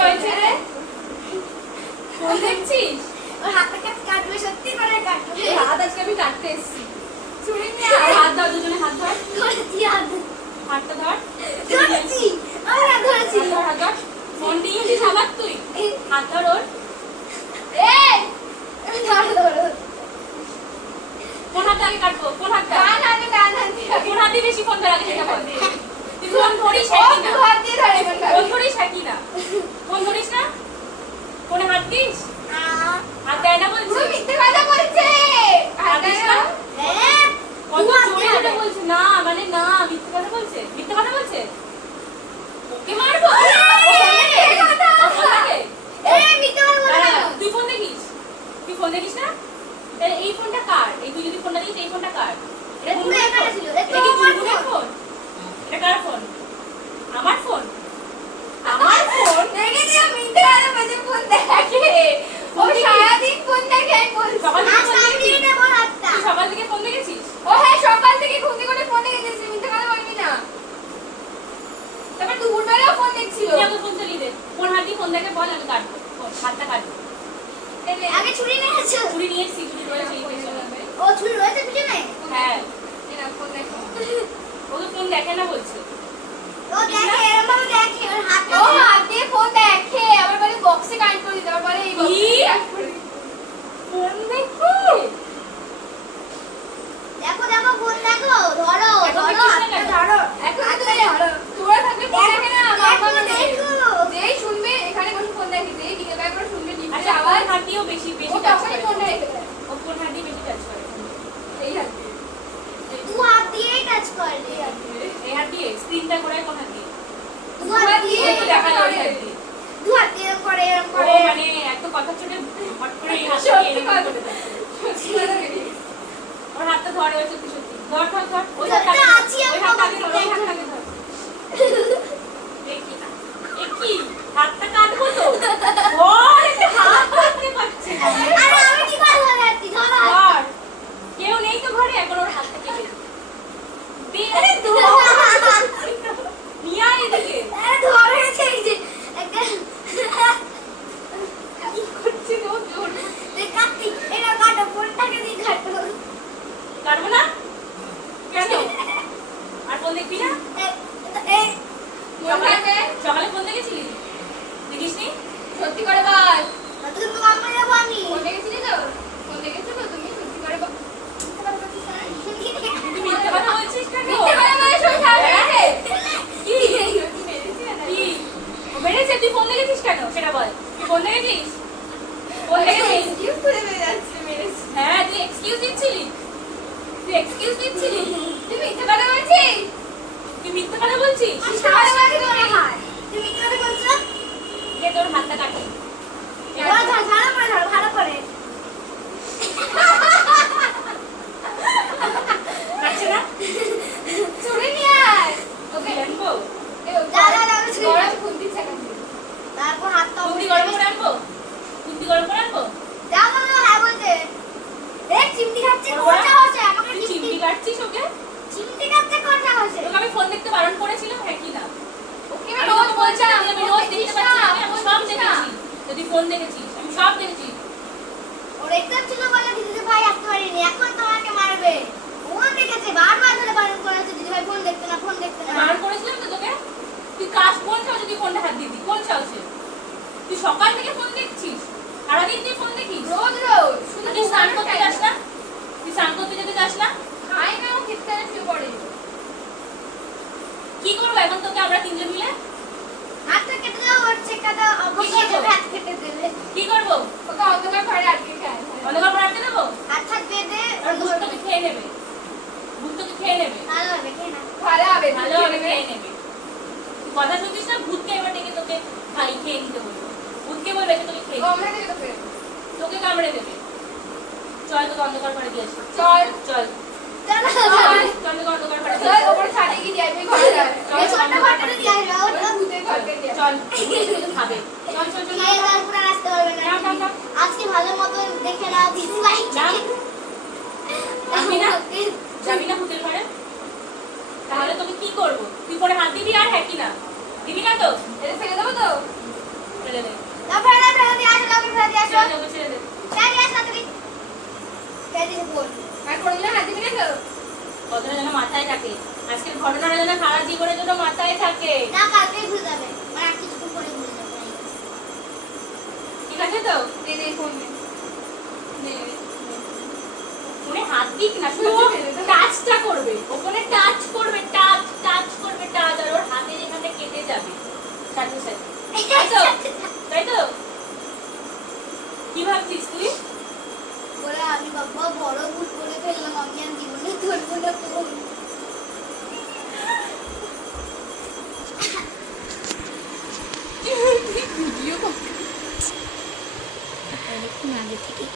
রয়েছে রে? ফোন দেখছিস? ওর হাতটা কাটবে, সত্যি করে কাটবে। হাত আজকে আমি কাটতে এসেছি। ছুরি নিয়ে হাত দাও, দুজনে হাত ধর। ধরেছি হাত। হাতটা ধর। ধরেছি। আমি হাত ধরেছি। হাত ধর। ফোন নিয়েছিস আবার তুই? হাত ধর ওর। এই! ধরো। কোন হাতে আগে কাটবো? কোন হাতটা? ডান হাতে। কোন হাতে বেশি ফোন ধর আগে সেটা বল। তুই ফোন ধরিস একই না? হাত দিয়ে ধরে ফোন। ফোন ধরিস একই না? ফোন ধরিস না? কোনে হাত দিস? হাত দেয় না বলছিস? পুরো মিথ্যে কথা বলছে। হাত দিস না? হ্যাঁ। কত জোরে জোরে বলছে না, মানে না, মিথ্যে কথা বলছে। মিথ্যে কথা বলছে? ওকে মারবো। তুই ফোন দেখিস? তুই ফোন দেখিস না? এই ফোনটা কার? এই তুই যদি ফোনটা দেখিস, এই ফোনটা কার? এটা কি বুলবুলের ফোন? এটা কার ফোন? আমার ফোন? আমার ফোন? দেখে দিও মিথ্যে কথা বলছে, ফোন দেখে। ও সারাদিন ফোন দেখে, আমি বলছি। সকাল থেকে ফোন আজ দেখেছিস? দেবো হাতটা। তুই সকাল থেকে ফোন দেখেছিস? ও হ্যাঁ, সকাল থেকে ঘুমতে করে ফোন দেখেছিস, মিথ্যে কথা বলবি না। তারপর দুপুরবেলাও ফোন দেখছিল। তুই আগে ফোন চালিয়ে দে। কোন হাত দিয়ে ফোন দেখে বল, আমি কাটবো। হাতটা কাটবো। আগে ছুরি নিয়ে এসেছো? ছুরি নিয়ে এসেছি, ছুরি রয়েছে এই পেছনে। ও ছুরি রয়েছে পিছনে? হ্যাঁ, এরা ফোন দেখো। ও তো ফোন দেখে না বলছে। ও দেখে, এরকম ভাবে দেখে, ওর হাতটা ও হাত দিয়ে ফোন দেখে, আবার বলে বক্সে কানেক্ট করে দিতে, আবার বলে এই বক্সে কানেক্ট করে দিতে। ফোন দেখো? দেখো ফোন দেখো, ধরো হাতটা ধরো। এখন তুমি ধরো। তোরা থাকলে ফোন দেখে না, দেখো। যেই শুনবে এখানে বসে ফোন দেখে, যেই দিকে ব্যাক করে শুনবে নিচে আচ্ছা, আওয়াজ। আমার হাত দিয়েও বেশি ও টাচ তখনই করে। ফোনটা রেখে দেয়। ও কোন হাত দিয়ে বেশি টাচ করে? এই হাত দিয়ে। দু হাত দিয়েই টাচ করে। এই হাত দিয়ে? স্ক্রিনটা করে কোন হাত দিয়ে? দু হাত দিয়ে ও তো দেখা যায় ওই হাত দিয়ে। দু হাত দিয়ে করে, এরকম ও করে। মানে এত কথা শুনে হট করে এই হাত সত্যি দিয়ে কথা। এরকম করে দেয়। সত্যি কথা বেরিয়ে। ওর হাতটা ধরে, ওই সত্যি সত্যি। ধর। ওই ধরতে হাতটা আছি আমি, ওই হাতটা আগে ধর, বাবা। ওই হাতটা আগে ধর। দেখি না। এ কি? হাতটা কাটবো তো? ওর একটা হাত কাটতে পারছে না। আরে আমি কি করে ধরে আছি, ধরো হাত। ধর। কেউ নেই তো ঘরে, এখন ওর হাতটা কেটে দে। দে। আরে ধরো। নিয়ে আয় এদিকে। আরে ধরেছে এই যে একটা কি করছিস ও জোর? কাটি, এটা কাটো, ফোনটাকে দিয়ে কাটো। কাটবো না? কেন? আর ফোন দেখবি না? এই সকালে ফোন দেখেছিলি? দেখিসনি? সত্যি করে বল। তুমি কামড়ে যাবো আমি। ফোন দেখেছিলি তো? ফোন দেখেছো তো তুমি? সত্যি করে বল। তুই মিথ্যে কথা বলছিস কেন? মিথ্যে কথা বলে শোন, সামনে আছে। কি? কি? ও মেরেছে? তুই ফোন দেখেছিস কেন? সেটা বল। তুই ফোন দেখেছিস? ফোন দেখেছিস? এক্সকিউজ করে বেরিয়ে যাচ্ছে, মেরেছে। হ্যাঁ, তুই এক্সকিউজ দিচ্ছিলি? তুই এক্সকিউজ দিচ্ছিলি? তুই মিথ্যে কথা বলছিস? তুই মিথ্যে কথা বলছিস? মিথ্যে কথা বলছিস তোমার হাত। তুমি মিথ্যে কথা বলছো? যে তোর হাতটা কাটি। ধরো, ভালো করে। কাটছে না? ছুরি নিয়ে আয়। ওকে আনবো? দাঁড়া, গরম খুন্তি চাকাচ্ছি। তারপর হাতটা খুন্তি গরম করে আনবো? খুন্তি গরম করে আনবো? দাও, হ্যাঁ বলতে। চিমটি খাচ্ছে, কোনটা হচ্ছে? আমাকে তুই চিমটি কাটছিস ওকে? চিমটি খাচ্ছে, কোনটা হচ্ছে? তোকে আমি ফোন দেখতে বারণ করেছিলাম, হ্যাঁ কি না? ওকে আমি রোজ তোকে বলছি বলছিলাম না, যে আমি রোজ দেখতে পাচ্ছি না, আমি সব দেখেছি। যদি ফোন দেখেছিস, আমি সব দেখেছি। ওর একদম ছিল বলে দিদি ভাই আসতে পারিনি, এখন তোমাকে মারবে। ও দেখেছে, বারবার ধরে বারণ করেছে দিদি ভাই ফোন দেখতে না। বারণ করেছিলাম তো তোকে? তুই কোন সাহসে তুই ফোনটা হাত দিবি? কোন সাহসে? তুই সকাল থেকে ফোন দেখছিস? সারাদিন তুই ফোন দেখিস? রোজ শুধু তুই স্নান করতে যাস না? তুই স্নান করতে যেতে যাস না? খাই না, ও খেতে শুয়ে পড়ে। কি করবো এখন তোকে আমরা তিনজন মিলে? হাতটা কেটে দাও, ওর ছেকাটা অবশ্যই যাবে, হাত কেটে দেবে। কি করবো? ওকে অন্ধকার ঘরে আটকে খায়। অন্ধকার করে আটকে দেবো? হাত বেঁধে আর ভূত তোকে খেয়ে নেবে। ভূত তোকে খেয়ে নেবে। ভালো হবে, খেয়ে না। ভালো হবে খেয়ে নেবে। তুই কথা শুনছিস না? ভূতকে এবার ডেকে তোকে খেয়ে নিতে বলবো। ভূতকে বলবে যে তোকে খেয়ে কামড়ে দেবে তোকে। তোকে কামড়ে দেবে। চল তোকে অন্ধকার করে দিয়ে আসি। চল। চল তোকে অন্ধকার করে দিয়ে চল, আসি। ওপরে ছাদে গিয়ে দিয়ে আসবি, ঘরে যাবে। চল, এই ছোট্ট চল, ঘরটাতে দিয়ে আসবে, ওটা ভূতের ঘরকে দিয়ে আসবে। চল খাবে। চল চল চল খেয়ে তারপর আর আসতে পারবে না। নাম। আজকে ভালো মতো দেখে নাও, দিদি ভাই। নাম। যাবি না ভূতের ঘরে? তাহলে তোকে কি করবো? তুই পরে হাত দিবি আর হ্যাঁ কি না? দিবি না তো? এটা ফেলে দেবো তো? ফেলে দে ফেলে দিয়ে আসো ছেড়ে দে ওকে ছেড়ে দে আর কোনদিন হাত দিবি না তো কথাটা যেন মাথায় থাকে আজকের ঘটনাটা যেন সারা জীবনের জন্য মাথায় থাকে না কালকেই ভুলে যাবে মানে আর কিছুক্ষণ পরে ভুলে যাবে ঠিক আছে তো নে নে ফোন নে নে ফোনে হাত দিক না শুধু টাচটা করবে ও ফোনে টাচ